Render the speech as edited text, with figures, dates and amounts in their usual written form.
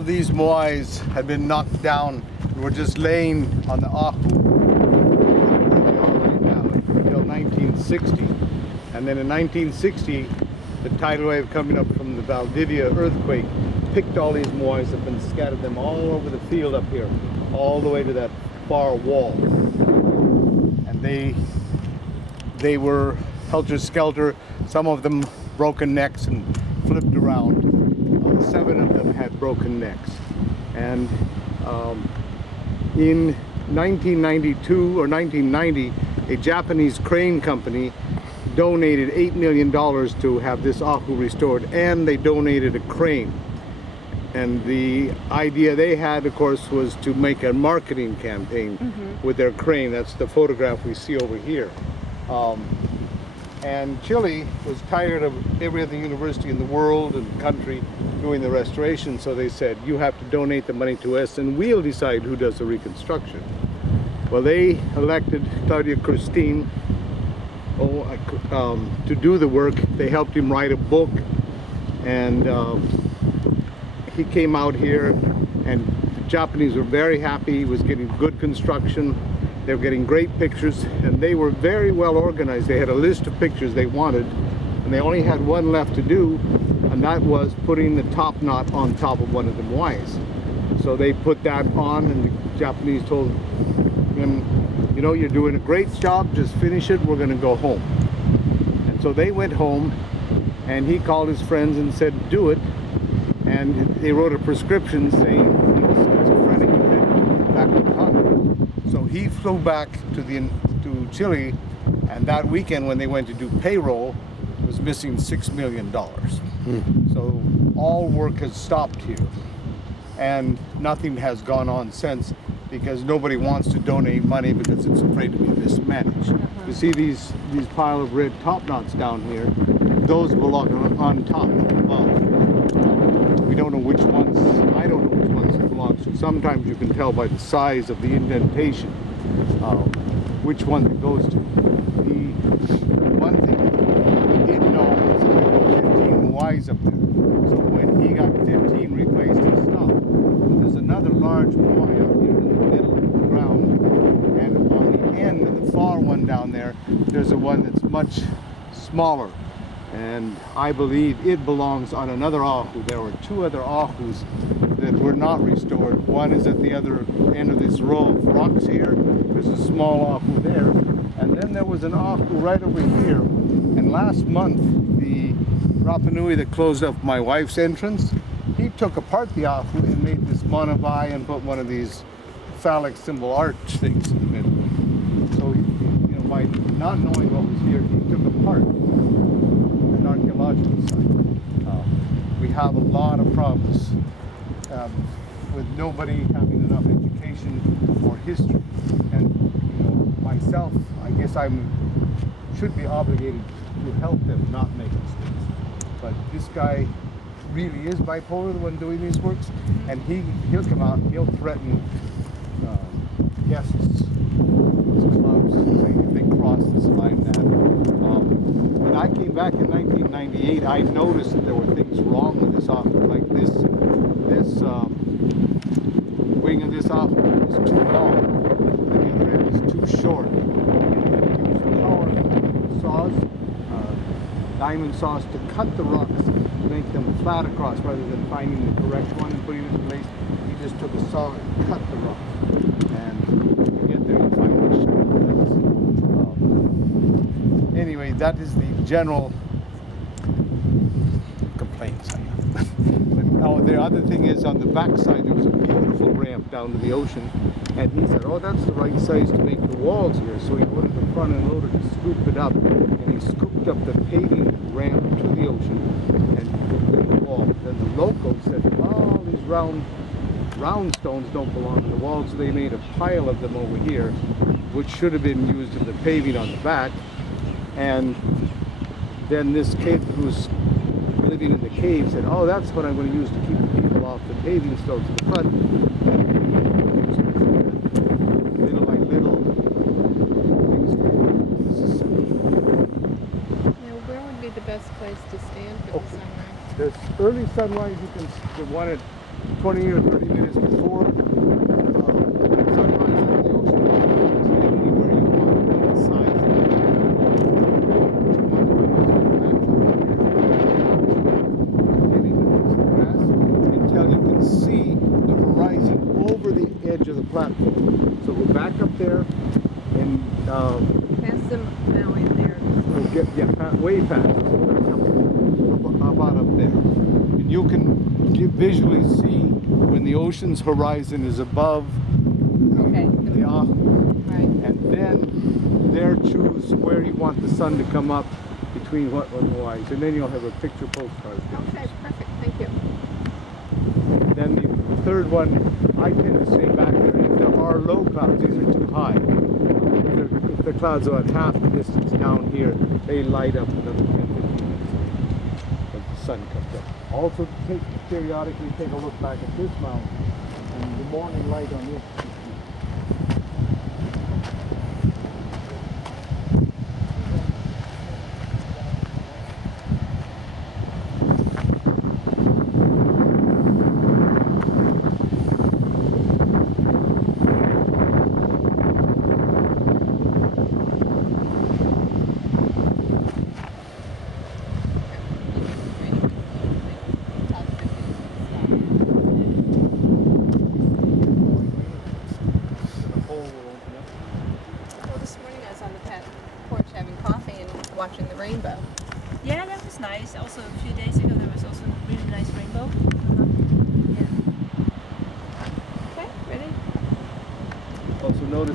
of these moais had been knocked down and were just laying on the Ahu where they are right now until 1960. And then in 1960, the tidal wave coming up from the Valdivia earthquake picked all these moais up and scattered them all over the field up here, all the way to that far wall. And they were helter-skelter, some of them broken necks and flipped around. 7 of them had broken necks. And in 1992 or 1990, a Japanese crane company donated $8 million to have this Ahu restored, and they donated a crane. And the idea they had, of course, was to make a marketing campaign with their crane. That's the photograph we see over here. And Chile was tired of every other university in the world and country doing the restoration, so they said, you have to donate the money to us and we'll decide who does the reconstruction. Well, they elected Claudio Christine to do the work. They helped him write a book, and he came out here, and the Japanese were very happy. He was getting good construction. They were getting great pictures, and they were very well organized. They had a list of pictures they wanted, and they only had one left to do, and that was putting the top knot on top of one of the moais. So they put that on, and the Japanese told him, you know, you're doing a great job, just finish it, we're going to go home. And so they went home, and he called his friends and said, do it. And they wrote a prescription saying he was schizophrenic and had back to Congo. So he flew back to Chile, and that weekend when they went to do payroll, was missing $6 million. So all work has stopped here, and nothing has gone on since, because nobody wants to donate money because it's afraid to be mismanaged. You see these pile of red top knots down here? Those belong on top above. We don't know which ones, I don't know which ones it belongs to. Sometimes you can tell by the size of the indentation which one it goes to. The one thing we did know was that there were 15 moais up there. So when he got 15 replaced, he stopped. But there's another large moai out here in the middle of the ground, and on the end of the far one down there, there's a one that's much smaller. And I believe it belongs on another Ahu. There were 2 other Ahus that were not restored. One is at the other end of this row of rocks here. There's a small Ahu there. And then there was an Ahu right over here. And last month, the Rapa Nui that closed up my wife's entrance, he took apart the Ahu and made this manavai and put one of these phallic symbol arch things in the middle. So, you know, by not knowing what was here, he took apart archaeological site. We have a lot of problems with nobody having enough education or history. And you know, myself, I guess should be obligated to help them not make mistakes. But this guy really is bipolar, the one doing these works, and he'll come out and he'll threaten guests, clubs, saying if they cross this line, that. When I came back in 1998, I noticed that there were things wrong with this Ahu, like this wing of this Ahu is too long, and the other end is too short. Use power saws, diamond saws, to cut the rocks, to make them flat across, rather than finding the correct one and putting it in place. He just took a saw and cut the rock, and you get there and find what's anyway, that is the general complaints I have. But the other thing is, on the back side there was a beautiful ramp down to the ocean, and he said, oh, that's the right size to make the walls here. So he ordered the front end loader to scoop it up, and he scooped up the paving ramp to the ocean and built the wall. Then the locals said, oh, these round stones don't belong in the wall, so they made a pile of them over here, which should have been used in the paving on the back. And then this kid who's living in the cave said, oh, that's what I'm going to use to keep the people off the paving stones in the front. Little by little things like Mississippi. Now, where would be the best place to stand for the sunrise? This early sunrise, you can, the one at 20 or 30 minutes before sunrise at the ocean. Anywhere you want, the size of it. Until you can see the horizon over the edge of the platform. So go back up there and Past them now in there. we'll get way past. About up there. And you can visually see when the ocean's horizon is above Okay. the Right. and then there choose where you want the sun to come up between what and Hawaii. And then you'll have a picture postcard. Okay, perfect. Thank you. Then the third one, I tend to stay back there. If there are low clouds, these are too high. If the clouds are at half the distance down here, they light up another 10-15 minutes as the sun comes up. Also, periodically take a look back at this mountain and the morning light on this. Well, this morning I was on the porch having coffee and watching the rainbow. Yeah, that was nice. Also, a few days ago, there was also a really nice rainbow. Yeah. Okay, ready? Also notice